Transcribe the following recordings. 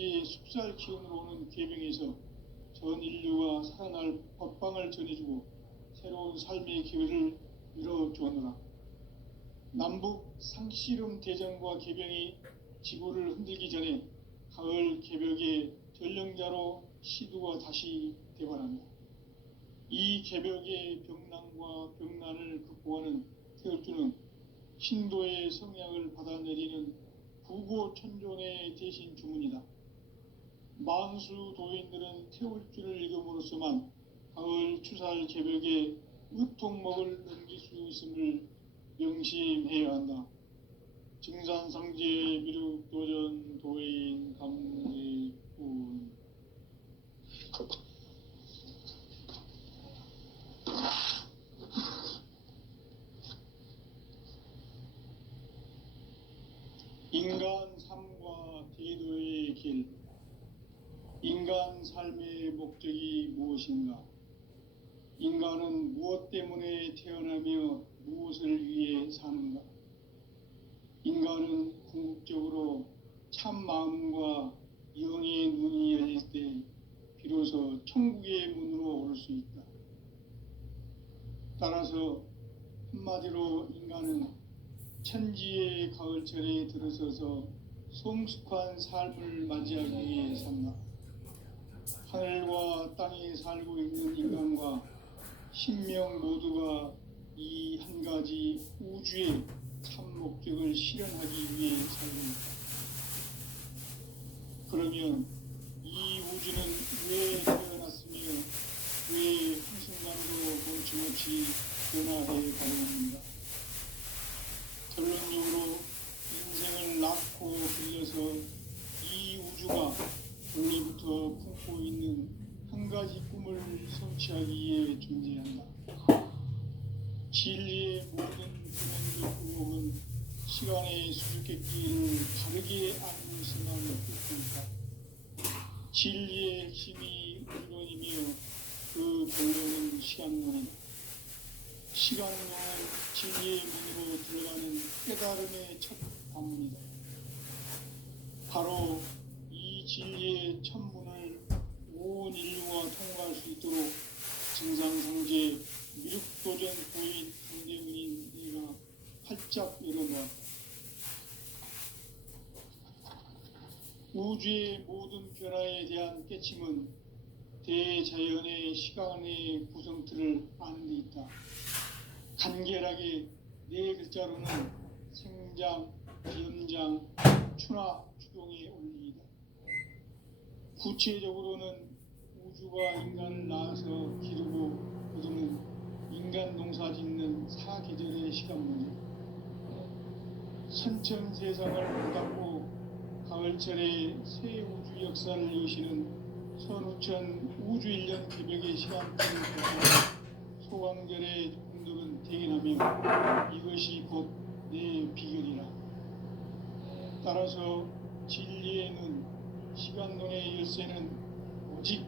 천지의 숲살 기운으로 오는 계병에서 전 인류가 살아날 법방을 전해주고 새로운 삶의 기회를 열어주었노라. 남북 상씨름 대전과 계병이 지구를 흔들기 전에 가을 개벽의 전령자로 시두가 다시 대발한다. 이 개벽의 병난과 병난을 극복하는 태울주는 신도의 성약을 받아내리는 부고천존의 대신 주문이다. 만수 도인들은 태울주를 읽음으로써만 가을 추살 개벽의 의통목을 넘길 수 있음을 명심해야 한다. 증산상제 미륵도전 도인 감리군. 인간 삶과 대도의 길. 인간 삶의 목적이 무엇인가? 인간은 무엇 때문에 태어나며 무엇을 위해 사는가? 인간은 궁극적으로 참 마음과 영의 눈이 열릴 때 비로소 천국의 문으로 올 수 있다. 따라서 한마디로 인간은 천지의 가을철에 들어서서 성숙한 삶을 맞이하기 위해 산다. 하늘과 땅에 살고 있는 인간과 신명 모두가 이 한 가지 우주의 참 목적을 실현하기 위해 살고 있다. 그러면 이 우주는 왜 태어났으며 왜 한순간도 멈춤없이 변화해 가고 있는가? 결론적으로 인생을 낳고 빌려서 이 우주가 원래부터 품고 있는 한 가지 꿈을 성취하기 위해 존재한다. 진리의 모든 근원적 의혹은 시간의 수수께끼를 바르게 알고 있어만 없겠습니까? 진리의 핵심이 의론이며 그 결론은 시간론이다. 시간론은 진리의 문으로 들어가는 깨달음의 첫 관문이다. 바로 이 진리의 첫 문을 온 인류가 통과할 수 있도록 증상상제 미륵도전 도인 강대문인 내가 활짝 열어놓았다. 우주의 모든 변화에 대한 깨침은 대자연의 시간의 구성틀을 아는 데 있다. 간결하게 네 글자로는 생장, 연장, 추나 추동의 원리이다. 구체적으로는 우주가 인간을 낳아서 기르고 거두는 인간 농사 짓는 사계절의 시간문이다. 선천 세상을 붙잡고 가을철에 새 우주 역사를 여시는 선우천 우주일년 개벽의 시간표를 보고 소강절의 공덕은 대견하며 이것이 곧 내 비결이라. 따라서 진리의 눈, 시간론의 열쇠는 오직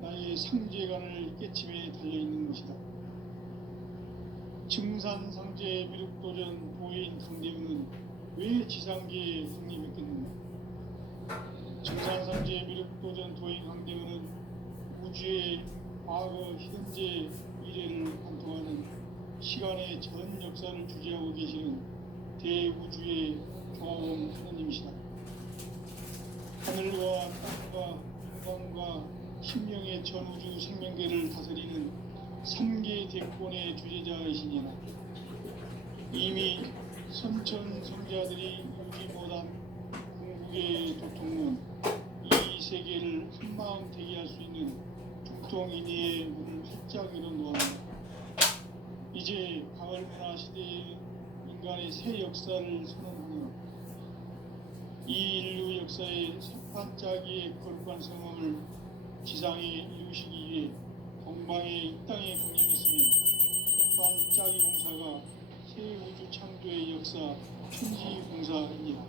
나의 상제관을 깨침에 달려있는 것이다. 증산상제 미륵도전 도인 강대훈은 왜 지상계에 확립했겠는가? 증산상제 미륵도전 도인 강대훈은 우주의 과거, 현재, 미래를 관통하는 시간의 전 역사를 주재하고 계시는 대우주의 교황 하느님이시다. 하늘과 땅과 인간과 신명의 전우주 생명계를 다스리는 3개 대권의 주제자이시니라. 이미 선천 성자들이 유지 못한 궁극의 도통문, 이 세계를 한마음 대기할 수 있는 중통인의의 문을 활짝 열어놓았다. 이제 가을 문화 시대의 인간의 새 역사를 선언하노라. 이 인류 역사의 새판짜기의 거룩한 성험을 지상에 이루시기 위해 동방의 이 땅에 군림했으며 새판짜기 공사가 새 우주 창조의 역사 천지봉사입니다.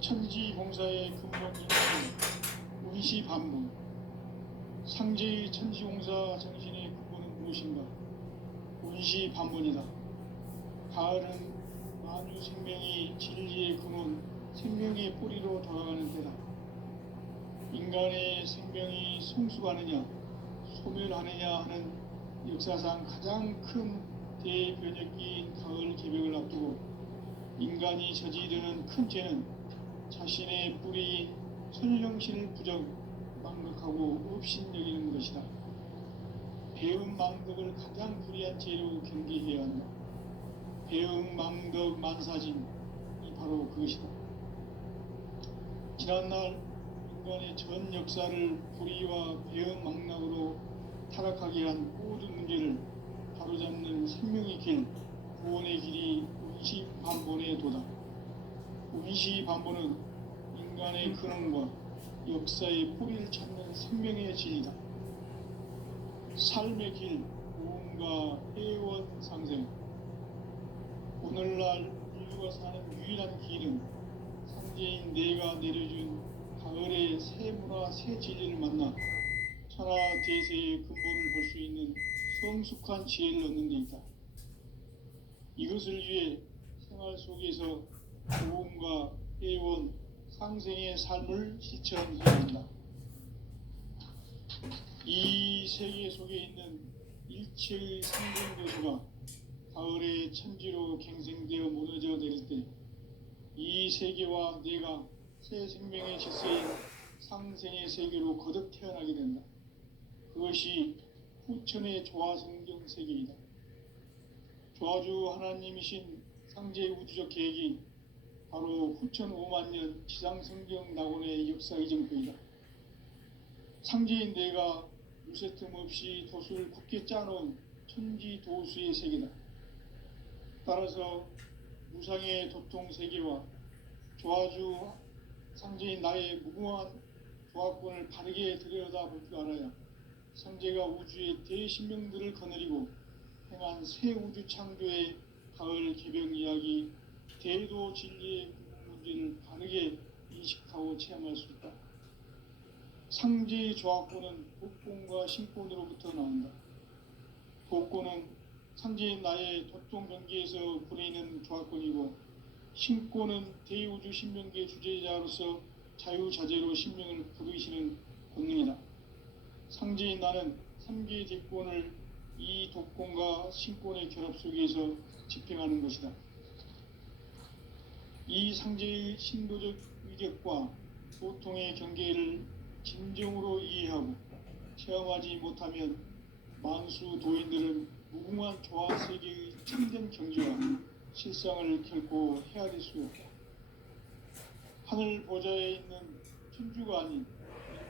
천지봉사의 근본 이유는 운시반문. 상제의 천지공사 정신의 근본은 무엇인가? 운시반문이다. 가을은 만유 생명이 진리의 근원, 생명의 뿌리로 돌아가는 인간의 생명이 성숙하느냐 소멸하느냐 하는 역사상 가장 큰 대변혁기인 가을 개벽을 앞두고 인간이 저지르는 큰 죄는 자신의 뿌리인 선령신을 부정 망각하고 업신여기는 것이다. 배은망덕을 가장 불의한 죄로 경계해야 한다. 배은망덕 만사진이 바로 그것이다. 지난날 인간의 전 역사를 불의와 배은망락으로 타락하게 한 모든 문제를 바로잡는 생명의 길, 구원의 길이 운시반본의 도다. 운시반본은 인간의 근원과 역사의 뿌리를 찾는 생명의 진리다. 삶의 길, 구원과 회원 상생. 오늘날 인류가 사는 유일한 길은 상제인 내가 내려준 가을의 새 문화, 새 진리를 만나 천하 대세의 근본을 볼 수 있는 성숙한 지혜를 얻는 데 있다. 이것을 위해 생활 속에서 도움과 회원, 상생의 삶을 실천해야 한다. 이 세계 속에 있는 일체의 생존도서가 가을의 천지로 갱생되어 무너져 내릴 때 이 세계와 내가 새 생명의 질서인 상생의 세계로 거듭 태어나게 된다. 그것이 후천의 조화성경 세계이다. 조화주 하나님이신 상제 우주적 계획이 바로 후천 5만년 지상성경 낙원의 역사 이정표이다. 상제인 내가 무쇠 틈 없이 도수를 굳게 짜놓은 천지 도수의 세계다. 따라서 무상의 도통 세계와 조화주 상제인 나의 무궁한 조화권을 바르게 들여다볼 줄 알아야 상제가 우주의 대신명들을 거느리고 행한 새 우주 창조의 가을 개벽 이야기, 대도 진리의 문제를 바르게 인식하고 체험할 수 있다. 상제의 조화권은 복권과 신권으로부터 나온다. 복권은 상제인 나의 도통 경계에서 부리는 조화권이고, 신권은 대우주 신명계 주제자로서 자유자재로 신명을 부르시는 권능이다. 상제인 나는 3개의 대권을 이 독권과 신권의 결합 속에서 집행하는 것이다. 이 상제의 신도적 위격과 보통의 경계를 진정으로 이해하고 체험하지 못하면 만수 도인들은 무궁한 조화세계의 참된 경지와 실상을 결코 헤아릴 수 없다. 하늘 보좌에 있는 천주가 아닌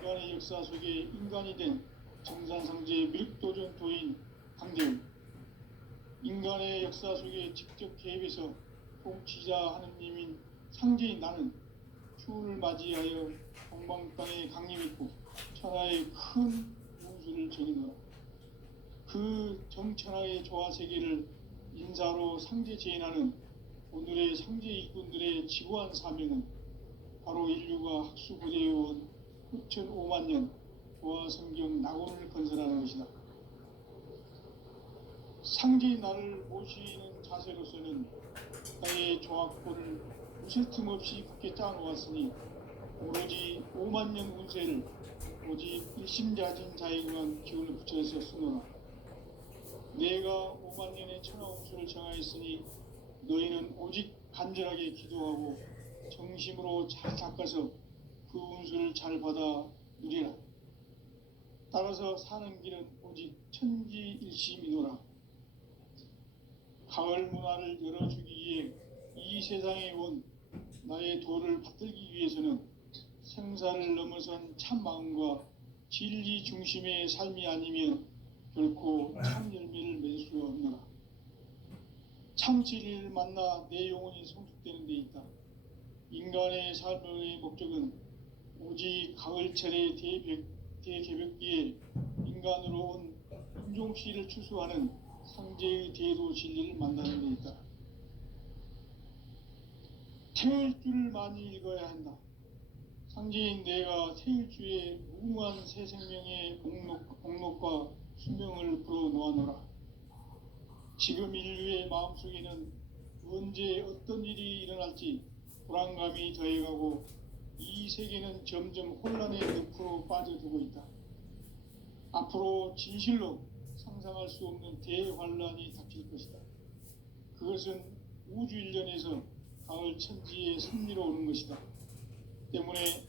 인간의 역사 속에 인간이 된 정산상제의 밀도전 도인 강대우, 인간의 역사 속에 직접 개입해서 통치자 하느님인 상제인 나는 추운을 맞이하여 동방땅에 강림했고 천하의 큰 운수를 정의노라. 그 정천하의 조화세계를 인사로 상제 제인하는 오늘의 상제 일꾼들의 지구한 사명은 바로 인류가 학수고대해온 후천 5만년 조화성경 낙원을 건설하는 것이다. 상제인 나를 모시는 자세로서는 나의 조화권을 무쇠 틈 없이 굳게 짜놓았으니 오로지 5만년 운세를 오직 일심자진 자에게만 기운을 붙여서 쓰노라. 내가 5만년의 천하운수를 정하였으니 너희는 오직 간절하게 기도하고 정심으로 잘 닦아서 그 운수를 잘 받아 누리라. 따라서 사는 길은 오직 천지일심이노라. 가을 문화를 열어주기 위해 이 세상에 온 나의 도를 받들기 위해서는 생사를 넘어선 참 마음과 진리 중심의 삶이 아니면 결코 참 열매를 맺을 수 없노라. 참 진리를 만나 내 영혼이 성숙되는 데 있다. 인간의 삶의 목적은 오직 가을철의 대개벽기에 인간으로 온 인종씨를 추수하는 상제의 대도 진리를 만나는 데 있다. 태일주를 많이 읽어야 한다. 상제인 내가 태일주의 무궁한 새 생명의 목록과 수명을 불어놓아노라. 지금 인류의 마음속에는 언제 어떤 일이 일어날지 불안감이 더해가고 이 세계는 점점 혼란의 늪으로 빠져들고 있다. 앞으로 진실로 상상할 수 없는 대환란이 닥칠 것이다. 그것은 우주 일련에서 가을 천지의 섭리로 오는 것이다. 때문에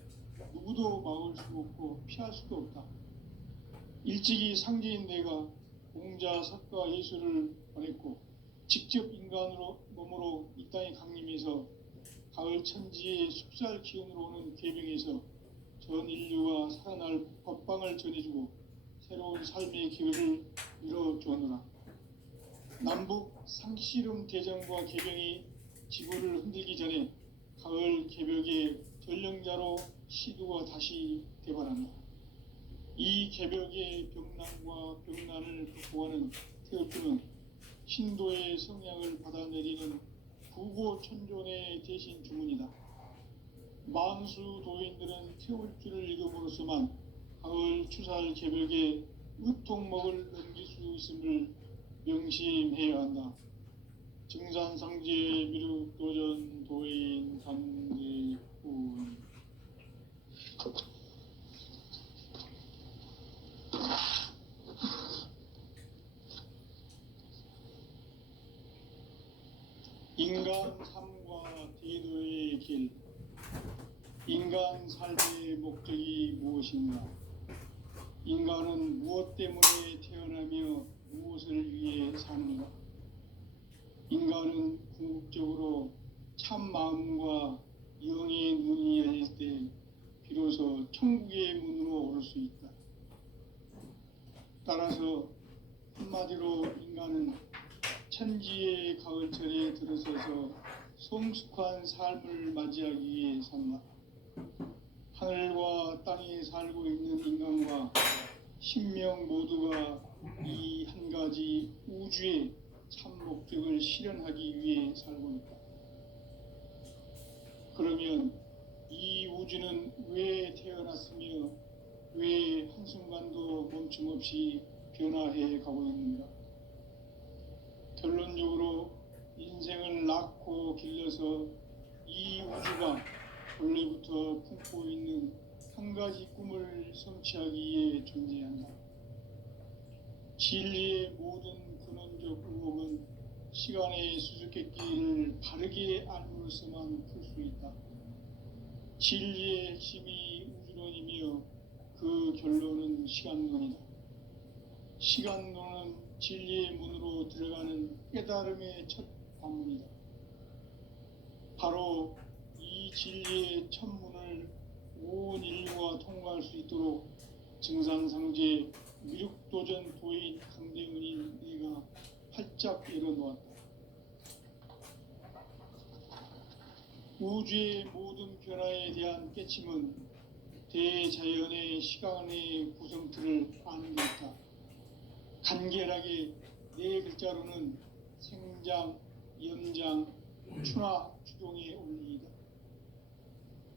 누구도 막을 수 없고 피할 수도 없다. 일찍이 상제인 내가 공자, 석가, 예수를 보냈고 직접 인간으로 몸으로 이 땅에 강림해서 가을 천지의 숲살 기운으로 오는 궤병에서 전 인류가 살아날 법방을 전해주고 새로운 삶의 기회를 열어주었노라. 남북 상씨름 대전과 궤병이 지구를 흔들기 전에 가을 개벽의 전령자로 시두가 다시 개발한다. 이 개벽의 병난과 병난을 극복하는 태극기는 신도의 성향을 받아내리는 부고천존의 대신 주문이다. 만수 도인들은 태울줄을 읽음으로써만 가을 추살 개벽의 의통목을 넘길 수 있음을 명심해야 한다. 증산상제 미륵도전 도인 강대훈. 인간 삶과 대도의 길. 인간 삶의 목적이 무엇인가? 인간은 무엇 때문에 태어나며 무엇을 위해 사는가? 인간은 궁극적으로 참 마음과 영의 눈이 열릴 때 비로소 천국의 문으로 오를 수 있다. 따라서 한마디로 인간은 천지의 가을철에 들어서서 성숙한 삶을 맞이하기 위해 산다. 하늘과 땅에 살고 있는 인간과 신명 모두가 이 한 가지 우주의 참 목적을 실현하기 위해 살고 있다. 그러면 이 우주는 왜 태어났으며 왜 한순간도 멈춤없이 변화해 가고 있는가? 결론적으로 인생을 낳고 길러서 이 우주가 원래부터 품고 있는 한 가지 꿈을 성취하기 위해 존재한다. 진리의 모든 근원적 의혹은 시간의 수수께끼를 바르게 알므로서만 풀 수 있다. 진리의 핵심이 우주론이며 그 결론은 시간론이다. 시간론은 진리의 문으로 들어가는 깨달음의 첫 관문이다. 바로 이 진리의 첫 문을 온 인류가 통과할 수 있도록 증산상제 미륵도전 도인 강대훈인 내가 활짝 열어놓았다. 우주의 모든 변화에 대한 깨침은 대자연의 시간의 구성틀을 아는 데 있다. 간결하게 네 글자로는 생장, 연장, 추나, 추동의 원리이다.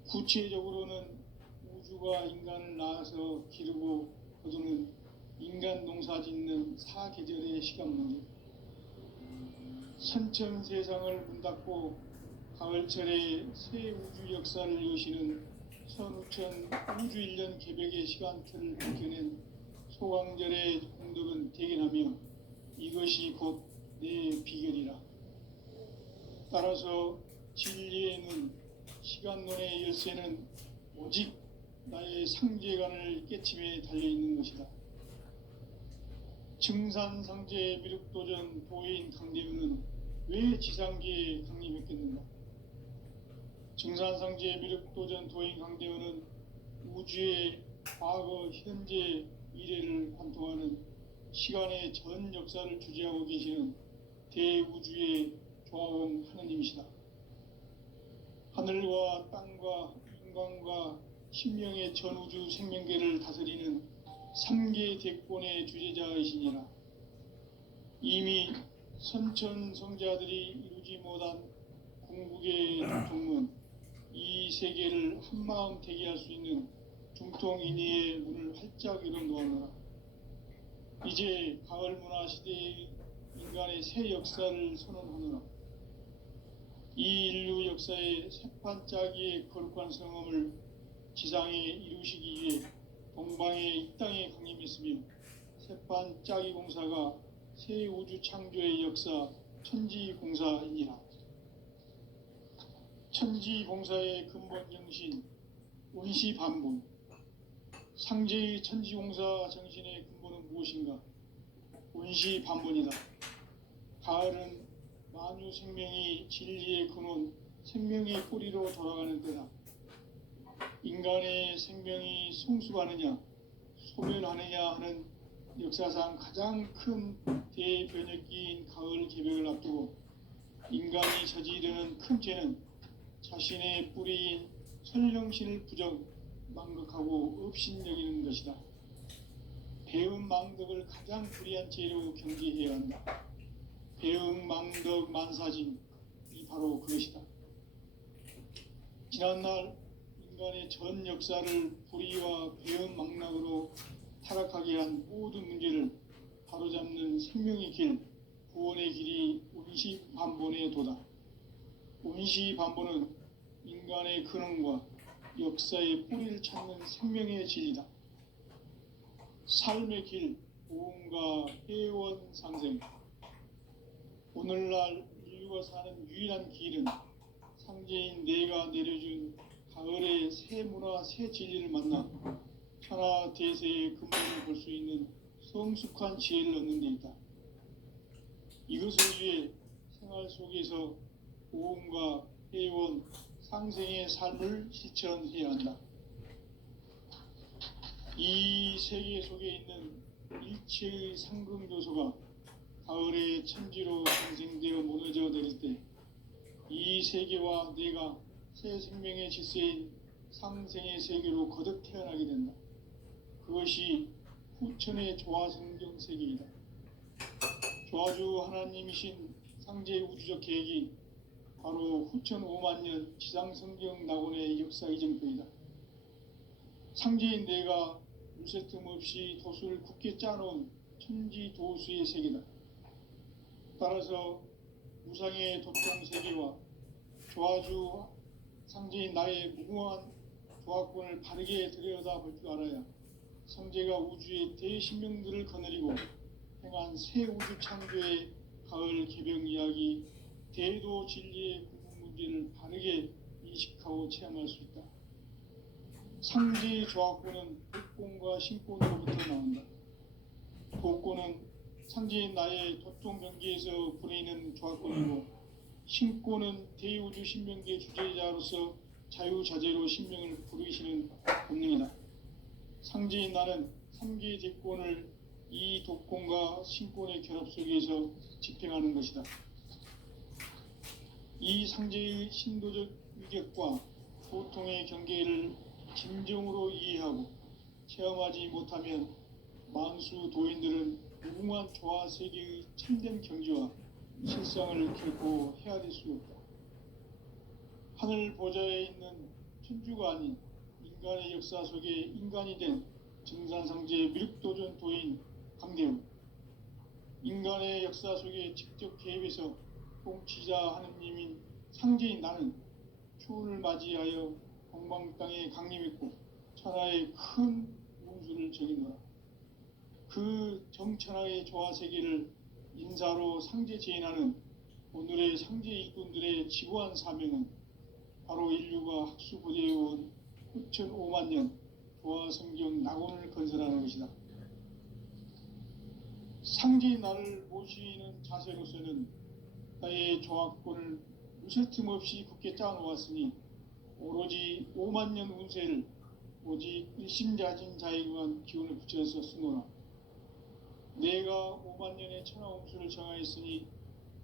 구체적으로는 우주가 인간을 낳아서 기르고 거두는 인간 농사 짓는 사계절의 시간론이다. 선천 세상을 문 닫고 가을철에 새 우주 역사를 여시는 선우천 우주일년 개벽의 시간틀을 밝혀낸 소강절의 공덕은 대견하며 이것이 곧 내 비결이라. 따라서 진리의 눈, 시간론의 열쇠는 오직 나의 상제관을 깨침에 달려있는 것이다. 증산상제 미륵도전 도인 강대훈은 왜 지상계에 강림했겠는가? 증산상제 미륵도전 도인 강대훈은 우주의 과거, 현재, 미래를 관통하는 시간의 전 역사를 주재하고 계시는 대우주의 조화원 하느님이시다. 하늘과 땅과 인간과 신명의 전우주 생명계를 다스리는 3계 대권의 주재자이시니라. 이미 선천성자들이 이루지 못한 궁극의 종문, 이 세계를 한마음 대기할 수 있는 중통인의의 문을 활짝 열어놓았노라. 이제 가을 문화 시대의 인간의 새 역사를 선언하노라. 이 인류 역사의 새판짜기의 거룩한 성험을 지상에 이루시기 위해 동방의 이 땅에 강림했으며 새판짜기 공사가 새 우주 창조의 역사 천지공사이니라. 천지공사의 근본 정신 운시반본. 상제의 천지공사 정신의 근본은 무엇인가? 운시반본이다. 가을은 만유 생명이 진리의 근원, 생명의 뿌리로 돌아가는 때다. 인간의 생명이 성숙하느냐, 소멸하느냐 하는 역사상 가장 큰 대변혁기인 가을 개벽을 앞두고 인간이 저지르는 큰 죄는 자신의 뿌리인 설령신을 부정, 망극하고 업신여기는 것이다. 배음 망덕을 가장 불의한 죄로 경계해야 한다. 배음 망덕 만사진, 이 바로 그것이다. 지난날 인간의 전 역사를 불의와 배음 망락으로 타락하게 한 모든 문제를 바로잡는 생명의 길, 구원의 길이 운시반본의 도다. 운시반본은 인간의 근원과 역사의 뿌리를 찾는 생명의 진리다. 삶의 길, 보험과 회원 상생. 오늘날 인류가 사는 유일한 길은 상제인 내가 내려준 가을의 새 문화, 새 진리를 만나 천하 대세의 근본을 볼 수 있는 성숙한 지혜를 얻는 데 있다. 이것을 위해 생활 속에서 보험과 회원, 상생의 삶을 실천해야 한다. 이 세계 속에 있는 일체의 상금 요소가 가을의 천지로 상생되어 무너져 내릴 때 이 세계와 내가 새 생명의 질서인 상생의 세계로 거듭 태어나게 된다. 그것이 후천의 조화성경 세계이다. 조화주 하나님이신 상제 우주적 계획이 바로 후천 5만 년 지상성경 낙원의 역사 이정표이다. 상제인 내가 물새 틈 없이 도수를 굳게 짜놓은 천지 도수의 세계다. 따라서 무상의 도통 세계와 조화주 상제인 나의 무궁한 조화권을 바르게 들여다볼 줄 알아야 상제가 우주의 대신명들을 거느리고 행한 새 우주 창조의 가을 개벽 이야기, 대도 진리의 궁극 문제를 바르게 인식하고 체험할 수 있다. 상제의 조화권은 복권과 신권으로부터 나온다. 복권은 상제인 나의 도통 경계에서 부리는 조화권이고, 신권은 대우주 신명계 주제자로서 자유자재로 신명을 부르시는 본능이다. 상제인 나는 3개의 대권을 이 독권과 신권의 결합 속에서 집행하는 것이다. 이 상제의 신도적 위격과 보통의 경계를 진정으로 이해하고 체험하지 못하면 만수 도인들은 무궁한 조화 세계의 참된 경지와 실상을 결코 헤아릴 수 없다. 하늘 보좌에 있는 천주가 아닌 인간의 역사 속에 인간이 된 증산상제 미륵도전 도인 강대웅, 인간의 역사 속에 직접 개입해서 통치자 하느님인 상제인 나는 추운을 맞이하여 동방 땅에 강림했고 천하의 큰 운수를 적이노라. 그 정천하의 조화 세계를 인사로 상제 제인하는 오늘의 상제 일꾼들의 지고한 사명은 바로 인류가 학수고대해온 후천 5만 년 조화 성경 낙원을 건설하는 것이다. 상제인 나를 모시는 자세로서는 나의 조화권을 무쇠 틈 없이 굳게 짜놓았으니 오로지 5만 년 운세를 오직 일심자진 자에게만 기운을 붙여서 쓰노라. 내가 5만 년의 천하운수를 정하였으니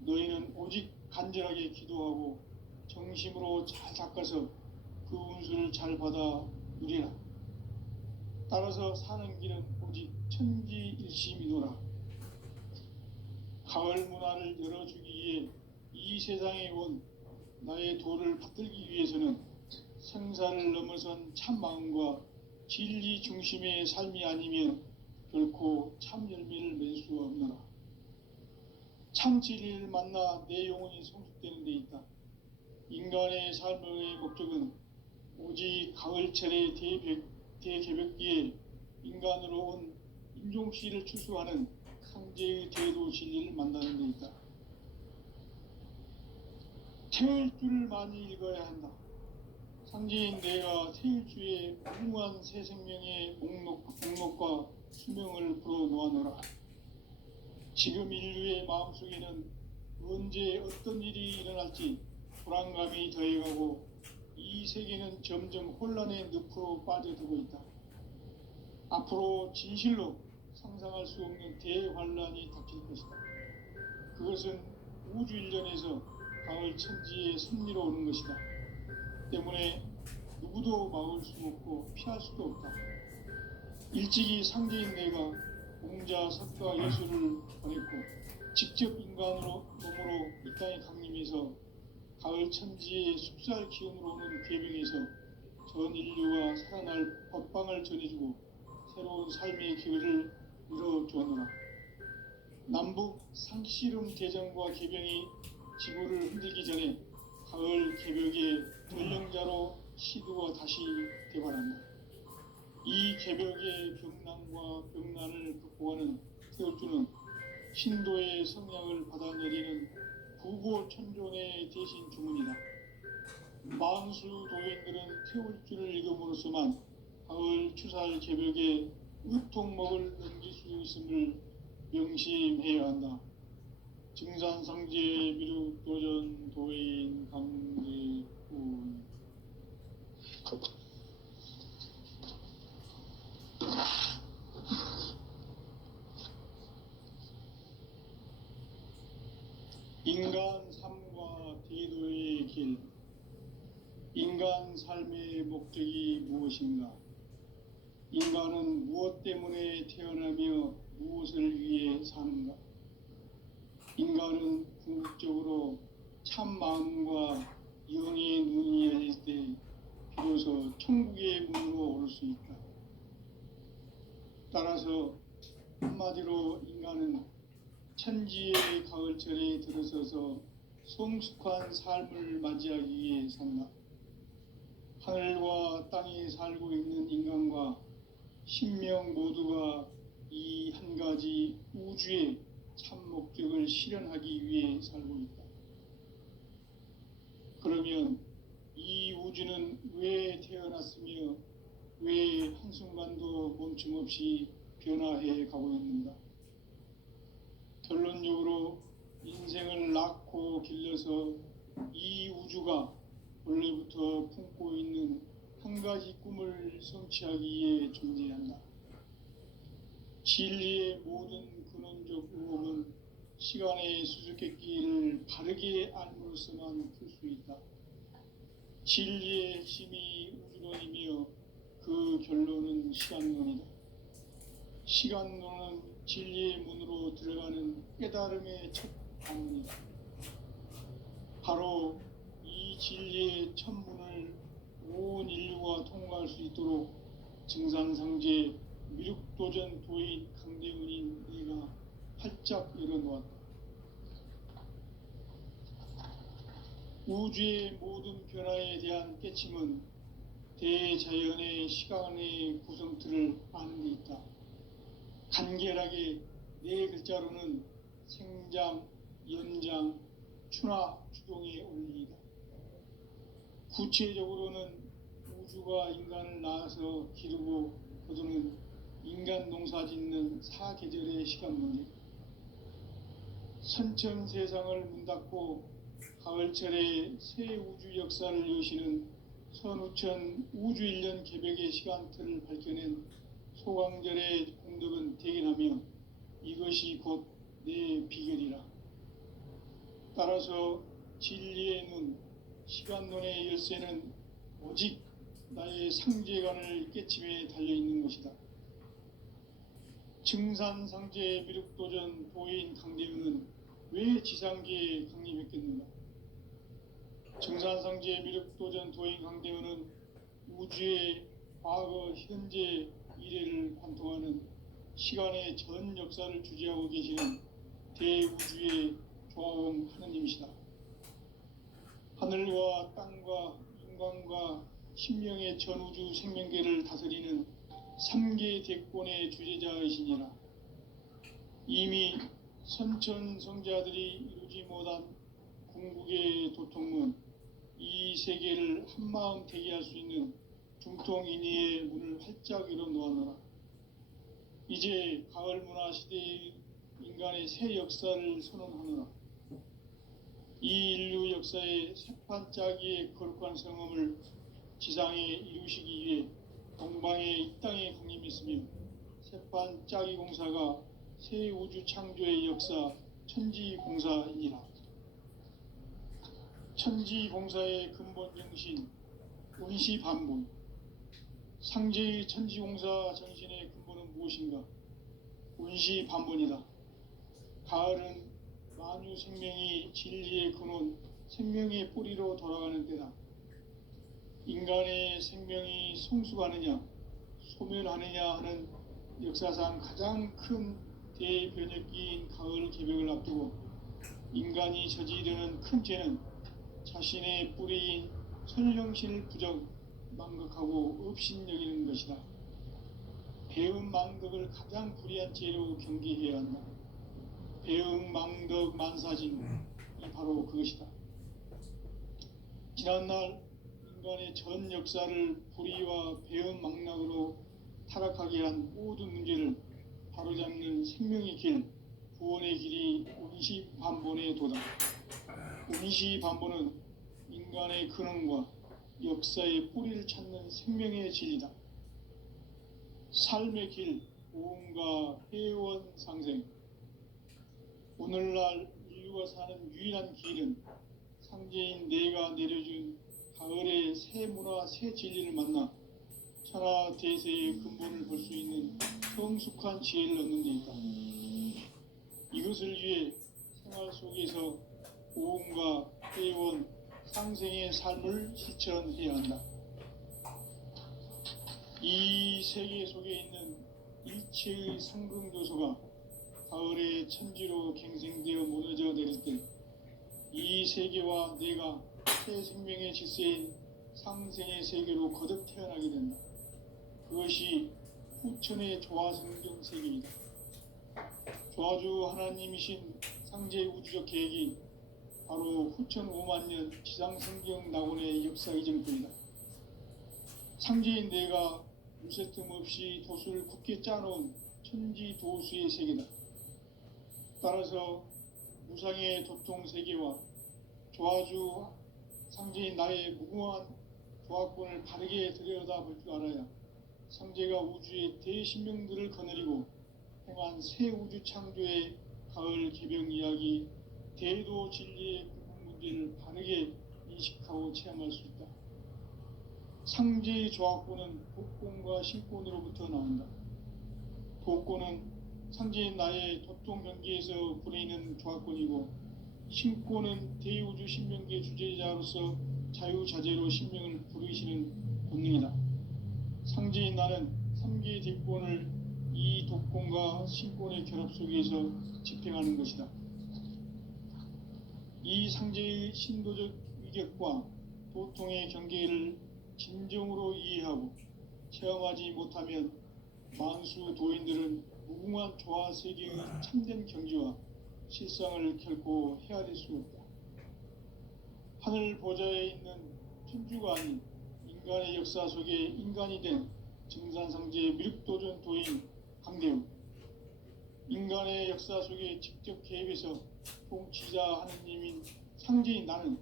너희는 오직 간절하게 기도하고 정심으로 잘 닦아서 그 운수를 잘 받아 누리라. 따라서 사는 길은 오직 천지일심이노라. 가을 문화를 열어주기 위해 이 세상에 온 나의 도를 받들기 위해서는 생사를 넘어선 참 마음과 진리 중심의 삶이 아니면 결코 참 열매를 맺을 수 없노라. 참 진리를 만나 내 영혼이 성숙되는 데 있다. 인간의 삶의 목적은 오직 가을철의 대개벽기에 인간으로 온 인종씨를 추수하는 상제의 제도 진리를 만나는 데 있다. 태일주를 많이 읽어야 한다. 상제인 내가 태일주의 무궁한 새 생명의 목록과 수명을 풀어놓아노라. 지금 인류의 마음속에는 언제 어떤 일이 일어날지 불안감이 더해가고 이 세계는 점점 혼란의 늪으로 빠져들고 있다. 앞으로 진실로 상상할 수 없는 대환란이 닥칠 것이다. 그것은 우주 일련에서 가을 천지의 섭리로 오는 것이다. 때문에 누구도 막을 수 없고 피할 수도 없다. 일찍이 상제인 내가 공자, 석가, 예수를 보냈고 직접 인간으로 몸으로 이 땅에 강림해서 가을 천지의 숲살 기운으로 오는 궤병에서 전 인류가 살아날 법방을 전해주고 새로운 삶의 기회를 이뤄주었노라. 남북 상씨름 대전과 개병이 지구를 흔들기 전에 가을 개벽의 전령자로 시드가 다시 대발한다. 이 개벽의 병난과 병난을 극복하는 태울주는 신도의 성향을 받아내리는 부고천존의 대신 주문이다. 만수 도인들은 태울주를 읽음으로써만 가을 추살 개벽의 의통목을 넘길 수 있음을 명심해야 한다. 증산상제 미륵도전 도인 강제군. 인간 삶과 대도의 길. 인간 삶의 목적이 무엇인가? 인간은 무엇 때문에 태어나며 무엇을 위해 사는가? 인간은 궁극적으로 참 마음과 영의 눈이 열릴 때 비로소 천국의 문으로 오를 수 있다. 따라서 한마디로 인간은 천지의 가을철에 들어서서 성숙한 삶을 맞이하기 위해 산다. 하늘과 땅에 살고 있는 인간과 신명 모두가 이 한 가지 우주의 참 목적을 실현하기 위해 살고 있다. 그러면 이 우주는 왜 태어났으며 왜 한순간도 멈춤없이 변화해 가고 있는가? 결론적으로 인생을 낳고 길러서 이 우주가 원래부터 품고 있는 한 가지 꿈을 성취하기 위해 존재한다. 진리의 모든 근원적 의혹은 시간의 수수께끼를 바르게 알므로서만 풀 수 있다. 진리의 핵심이 우주론이며 그 결론은 시간론이다. 시간론은 진리의 문으로 들어가는 깨달음의 첫 방문이다. 바로 이 진리의 첫 문을 온 인류가 통과할 수 있도록 증산상제 미륵도전 도인 강대훈인 내가 활짝 열어놓았다. 우주의 모든 변화에 대한 깨침은 대자연의 시간의 구성틀을 아는 데 있다. 간결하게 네 글자로는 생장, 연장, 추나 추동의 원리이다. 구체적으로는 우주가 인간을 낳아서 기르고 거두는 인간 농사 짓는 사계절의 시간 문제. 선천 세상을 문 닫고 가을철에 새 우주 역사를 여시는 선우천 우주 1년 개벽의 시간틀을 밝혀낸 소강절의 공덕은 대견하며 이것이 곧 내 비결이라. 따라서 진리의 눈, 시간론의 열쇠는 오직 나의 상제관을 깨침에 달려있는 것이다. 증산상제 미륵도전 도인 강대훈은 왜 지상계에 강림했겠는가? 증산상제 미륵도전 도인 강대훈은 우주의 과거, 현재, 미래를 관통하는 시간의 전 역사를 주재하고 계시는 대우주의 조화원 하느님이시다. 하늘과 땅과 인간과 신명의 전우주 생명계를 다스리는 삼계 대권의 주제자이시니라. 이미 선천성자들이 이루지 못한 궁극의 도통문, 이 세계를 한마음 되게 할 수 있는 중통인의의 문을 활짝 열어 놓았노라. 이제 가을 문화 시대의 인간의 새 역사를 선언하노라. 이 인류 역사의 새판 짜기의 거룩한 성음을 지상에 이루시기 위해 동방의 이 땅에 강림했으며, 새판 짜기 공사가 새 우주 창조의 역사 천지공사이니라. 천지공사의 근본 정신 운시반본, 상제의 천지공사 정신의 근본은 무엇인가? 운시반본이다. 가을은 만유 생명이 진리의 근원, 생명의 뿌리로 돌아가는 때다. 인간의 생명이 성숙하느냐 소멸하느냐 하는 역사상 가장 큰 대변혁기인 가을 개벽을 앞두고 인간이 저지르는 큰 죄는 자신의 뿌리인 선령신을 부정 망각하고 업신여기는 것이다. 배음 망덕을 가장 불의한 죄로 경계해야 한다. 배음 망덕 만사진이 바로 그것이다. 지난날 인간의 전 역사를 불의와 배음 망락으로 타락하게 한 모든 문제를 바로잡는 생명의 길, 구원의 길이 운시반본의 도다. 운시반본은 인간의 근원과 역사의 뿌리를 찾는 생명의 진리다. 삶의 길, 보험과 회원 상생. 오늘날 인류가 사는 유일한 길은 상제인 내가 내려준 가을의 새 문화, 새 진리를 만나 천하 대세의 근본을 볼 수 있는 성숙한 지혜를 얻는 데 있다. 이것을 위해 생활 속에서 보험과 회원, 상생의 삶을 실천해야 한다. 이 세계 속에 있는 일체의 상승조소가 가을의 천지로 갱생되어 무너져 내릴 때 이 세계와 내가 새 생명의 질서인 상생의 세계로 거듭 태어나게 된다. 그것이 후천의 조화성경 세계이다. 조화주 하나님이신 상제 우주적 계획이 바로 후천 5만 년 지상성경 낙원의 역사 이전뿐이다. 상제인 내가 무쇠 틈 없이 도수를 굳게 짜놓은 천지 도수의 세계다. 따라서 무상의 도통 세계와 조화주 상제인 나의 무궁한 조화권을 바르게 들여다볼 줄 알아야 상제가 우주의 대신명들을 거느리고 행한 새 우주 창조의 가을 개병 이야기, 대도 진리의 근본 문제를 바르게 인식하고 체험할 수 있다. 상제의 조화권은 복권과 신권으로부터 나온다. 복권은 상제인 나의 도통 경계에서 부리는 조화권이고, 신권은 대우주 신명계 주제자로서 자유자재로 신명을 부르시는 본능이다. 상제인 나는 3개의 대권을 이 독권과 신권의 결합 속에서 집행하는 것이다. 이 상제의 신도적 위격과 도통의 경계를 진정으로 이해하고 체험하지 못하면 만수 도인들은 무궁한 조화 세계의 참된 경지와 실상을 결코 헤아릴 수 없다. 하늘 보좌에 있는 천주가 아닌 인간의 역사 속에 인간이 된 증산상제 미륵도전 도인 강대우, 인간의 역사 속에 직접 개입해서 통치자 하느님인 상제인 나는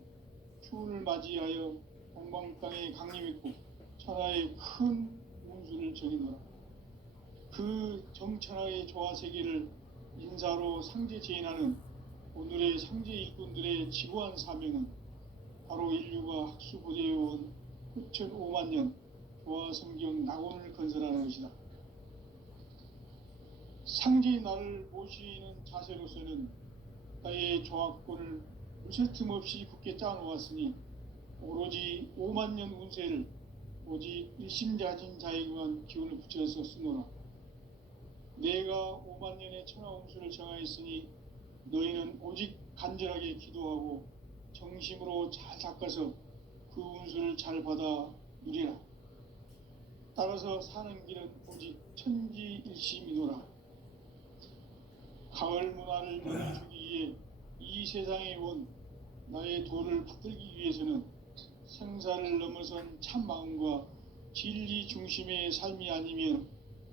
추운을 맞이하여 동방 땅에 강림했고 천하의 큰 운수를 적이노라. 그 정천하의 조화세계를 인사로 상제 제인하는 오늘의 상제 일꾼들의 지구한 사명은 바로 인류가 학수고대해온 후천 5만 년 조화성경 낙원을 건설하는 것이다. 상제의 나를 모시는 자세로서는 나의 조화권을 무쇠 틈 없이 굳게 짜놓았으니 오로지 5만 년 운세를 오직 일심자진 자에게만 기운을 붙여서 쓰노라. 내가 5만 년의 천하 운수를 정하였으니 너희는 오직 간절하게 기도하고 정심으로 잘 닦아서 그 운수를 잘 받아 누리라. 따라서 사는 길은 오직 천지일심이노라. 가을 문화를 보여주기 위해 이 세상에 온 나의 도를 받들기 위해서는 생사를 넘어선 참 마음과 진리 중심의 삶이 아니면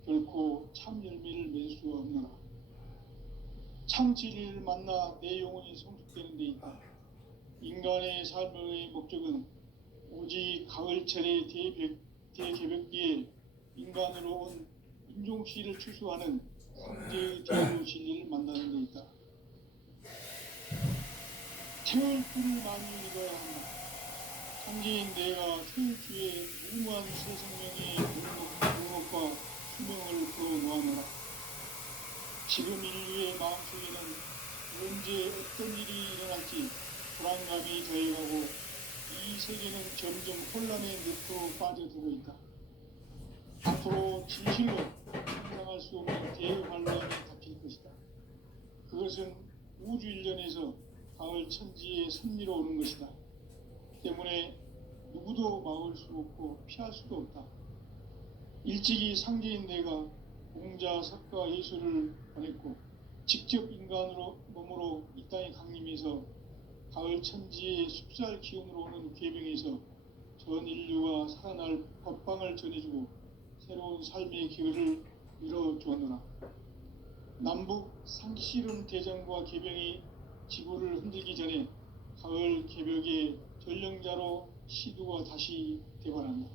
결코 참 열매를 맺을 수 없노라. 참 진리를 만나 내 영혼이 성숙되는 데 있다. 인간의 삶의 목적은 오직 가을철의 대개벽기에 인간으로 온 인종시를 추수하는 황제의 대로 진리를 만나는 데 있다. 태울 줄을 많이 읽어야 한다. 황제인 내가 태울 주에 무궁한 새 생명의 능력과 수명을 걸어놓아노라. 지금 인류의 마음속에는 언제 어떤 일이 일어날지 불안감이 더해가고 이 세계는 점점 혼란의 늪으로 빠져들고 있다. 앞으로 진실로 상상할 수 없는 대환란이 닥칠 것이다. 그것은 우주 일련에서 가을 천지의 섭리로 오는 것이다. 때문에 누구도 막을 수 없고 피할 수도 없다. 일찍이 상제인 내가 공자, 석가, 예수를 보냈고 직접 인간으로 몸으로 이 땅에 강림해서 가을 천지의 숲살 기운으로 오는 괴병에서 전 인류가 살아날 법방을 전해주고 새로운 삶의 기회를 이뤄주었노라. 남북 상씨름 대전과 개병이 지구를 흔들기 전에 가을 개벽의 전령자로 시두가 다시 되관한다.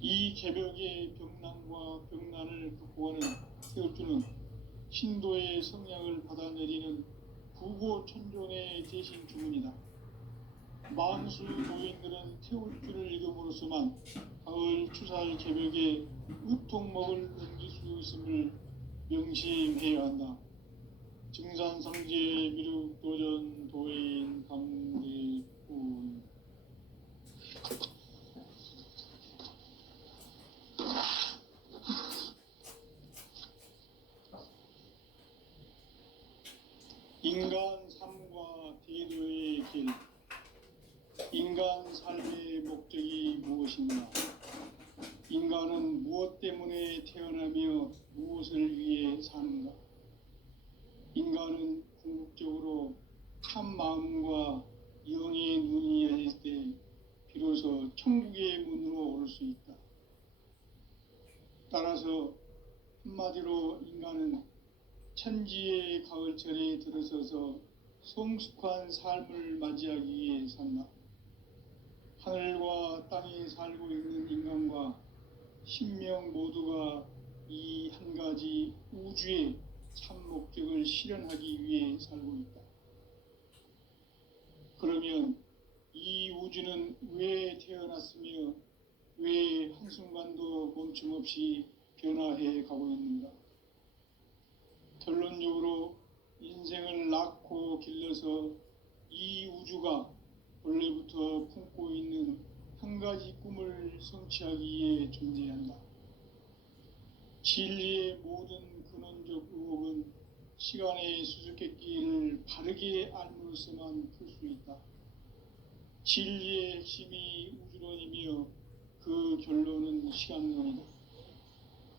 이 개벽의 병난과 병난을 극복하는 태울주는 신도의 성량을 받아내리는 구고천존의 대신 주문이다. 만수 노인들은 태울주를 읽음으로써만 가을 추살 개벽에 의통목을 넘길 수 있음을 명심해야 한다. 증산상제 미륵도전 도인 강대군. 인간 삶과 대도의 길. 인간 삶의 목적이 무엇인가? 인간은 무엇 때문에 태어나며 무엇을 위해 사는가? 인간은 궁극적으로 참 마음과 영의 눈이 열릴 때 비로소 천국의 문으로 오를 수 있다. 따라서 한마디로 인간은 천지의 가을철에 들어서서 성숙한 삶을 맞이하기 위해 산다. 하늘과 땅에 살고 있는 인간과 신명 모두가 이 한 가지 우주의 참 목적을 실현하기 위해 살고 있다. 그러면 이 우주는 왜 태어났으며 왜 한순간도 멈춤없이 변화해 가고 있는가? 결론적으로 인생을 낳고 길러서 이 우주가 원래부터 품고 있는 한 가지 꿈을 성취하기 위해 존재한다. 진리의 모든 근원적 의혹은 시간의 수수께끼를 바르게 알므로서만 풀 수 있다. 진리의 핵심이 우주론이며 그 결론은 시간론이다.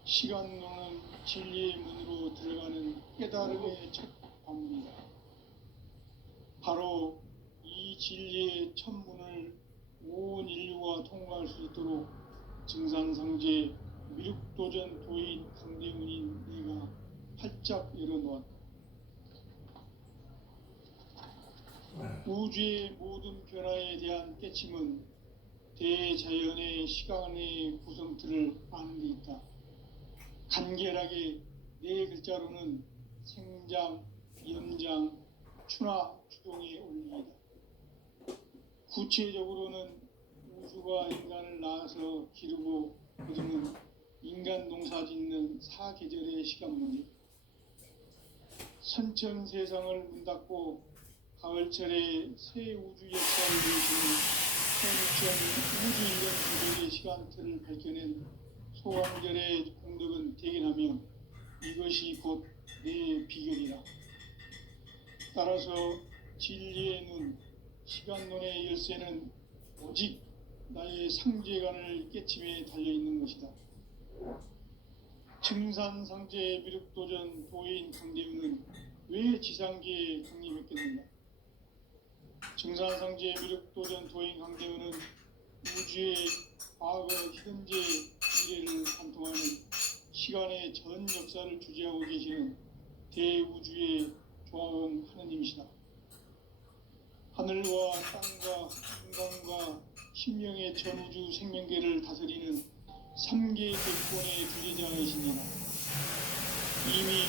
시간론은 진리의 문으로 들어가는 깨달음의 첫 방문이다. 바로 이 진리의 첫 문을 온 인류가 통과할 수 있도록 증산상제 미륵도전 도인 강대문인 내가 활짝 열어놓았다. 우주의 모든 변화에 대한 깨침은 대자연의 시간의 구성틀을 아는 데 있다. 간결하게 네 글자로는 생장, 연장, 추나 추동의 원리이다. 구체적으로는 우주가 인간을 낳아서 기르고 거두는 인간 농사 짓는 사계절의 시간 문제. 선천 세상을 문 닫고 가을철에 새 우주 역사를 보여주는 선천 우주 인간 구별의 시간틀을 밝혀낸 소왕절의 공덕은 대견하며 이것이 곧 내 비결이다. 따라서 진리의 눈, 시간론의 열쇠는 오직 나의 상제관을 깨침에 달려있는 것이다. 증산상제 미륵도전 도인 강대우는 왜 지상계에 강림했겠는가? 증산상제 미륵도전 도인 강대우는 우주의 과거, 현재, 미래를 관통하는 시간의 전 역사를 주재하고 계시는 대우주의 조화원 하느님이시다. 하늘과 땅과 인간과 신명의 전우주 생명계를 다스리는 3개 대권의 주제자이시니라. 이미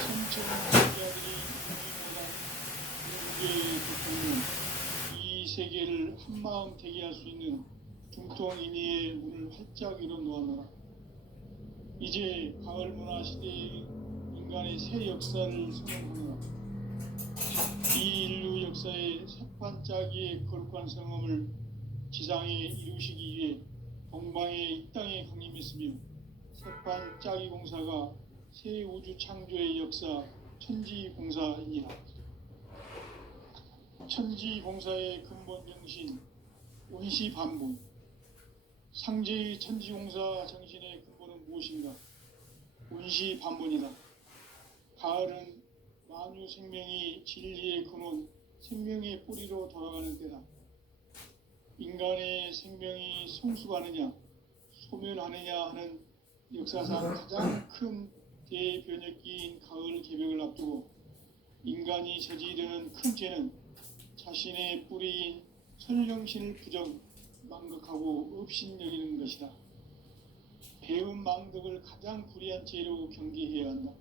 천천자들이 우주의 대권은 이 세계를 한마음 되게 할 수 있는 중통인의의 문을 활짝 열어 놓았노라. 이제 가을 문화 시대의 인간의 새 역사를 선언하노라. 이 인류 역사의 새판짜기의 거룩한 성험을 지상에 이루시기 위해 동방의 이 땅에 강림했으며 새판짜기 공사가 새 우주 창조의 역사 천지공사이니라. 천지공사의 근본 정신 원시반본. 상제의 천지공사 정신의 근본은 무엇인가? 원시반본이다. 가을은 만유 생명이 진리의 근원, 생명의 뿌리로 돌아가는 때다. 인간의 생명이 성숙하느냐, 소멸하느냐 하는 역사상 가장 큰 대변혁기인 가을 개벽을 앞두고 인간이 저지르는 큰 죄는 자신의 뿌리인 선령신을 부정, 망각하고 업신여기는 것이다. 배음 망덕을 가장 불의한 죄로 경계해야 한다.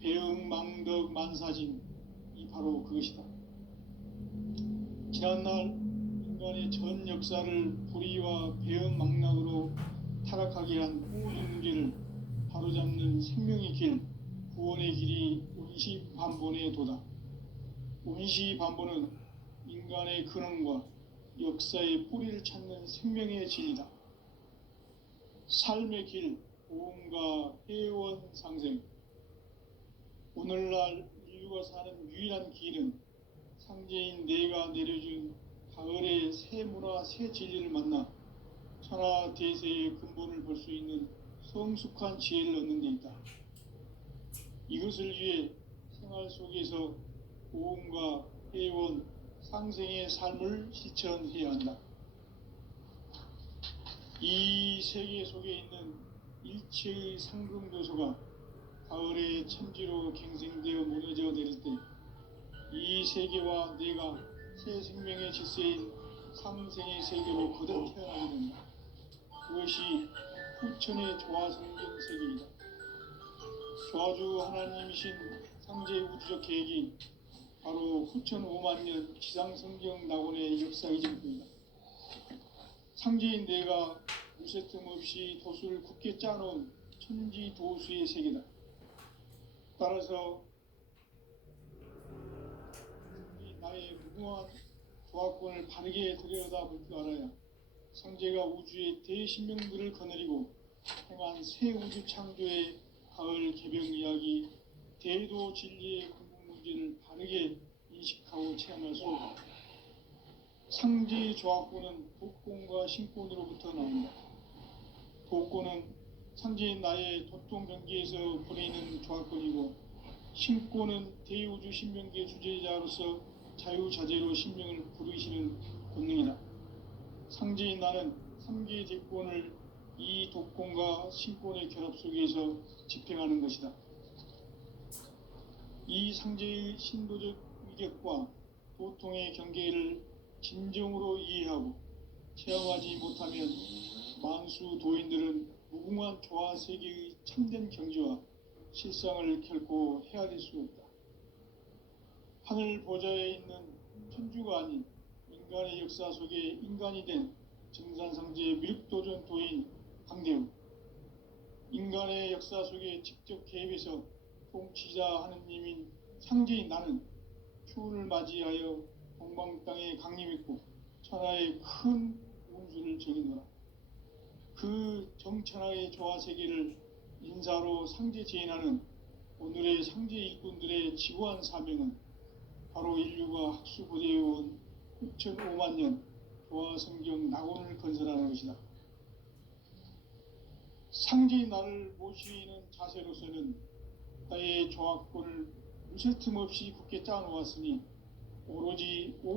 배음 망덕 만사진, 이 바로 그것이다. 지난날 인간의 전 역사를 불의와 배음 망락으로 타락하게 한 모든 문제를 바로잡는 생명의 길, 구원의 길이 원시반본의 도다. 원시반본은 인간의 근원과 역사의 뿌리를 찾는 생명의 진리다. 삶의 길, 보험과 회원 상생. 오늘날 인류가 사는 유일한 길은 상제인 내가 내려준 가을의 새 문화, 새 진리를 만나 천하 대세의 근본을 볼 수 있는 성숙한 지혜를 얻는 데 있다. 이것을 위해 생활 속에서 보험과 회원, 상생의 삶을 실천해야 한다. 이 세계 속에 있는 일체의 상승도소가 가을의 천지로 갱생되어 무너져 내릴 때 이 세계와 내가 새 생명의 질서인 상생의 세계로 거듭 태어나게 된다. 그것이 후천의 조화성경 세계이다. 조화주 하나님이신 상제의 우주적 계획이 바로 후천 5만 년 지상성경 낙원의 역사이실 뿐이다. 상제인 내가 무쇠틈 없이 도수를 굳게 짜놓은 천지 도수의 세계다. 따라서 나의 무궁한 조합권을 바르게 들여다볼 줄 알아야 상제가 우주의 대신명들을 거느리고 행한 새 우주 창조의 가을 개벽 이야기, 대도 진리의 근본 문제를 바르게 인식하고 체험할 수 없다. 상제의 조합권은 독권과 신권으로부터 나온다. 독권은 상제인 나의 도통 경계에서 보내는 조합권이고, 신권은 대우주 신명계 주제자로서 자유자재로 신명을 부르시는 권능이다. 상제인 나는 3개의 대권을 이 독권과 신권의 결합 속에서 집행하는 것이다. 이 상제의 신도적 위력과 도통의 경계를 진정으로 이해하고 체험하지 못하면 만수 도인들은 무궁한 조화 세계의 참된 경지와 실상을 결코 헤아릴 수 없다. 하늘 보좌에 있는 천주가 아닌 인간의 역사 속에 인간이 된 증산상제 미륵도전 도인 강대우. 인간의 역사 속에 직접 개입해서 통치자 하느님인 상제인 나는 추운을 맞이하여 동방 땅에 강림했고 천하의 큰 운수를 적이노라. 그 정천하의 조화 세계를 인사로 상제 제인하는 오늘의 상제 일꾼들의 지고한 사명은 바로 인류가 학수고대해 온 6,5만 년 조화성경 낙원을 건설하는 것이다. 상제의 나를 모시는 자세로서는 나의 조합권을 무쇠틈 없이 굳게 짜놓았으니 오로지 5만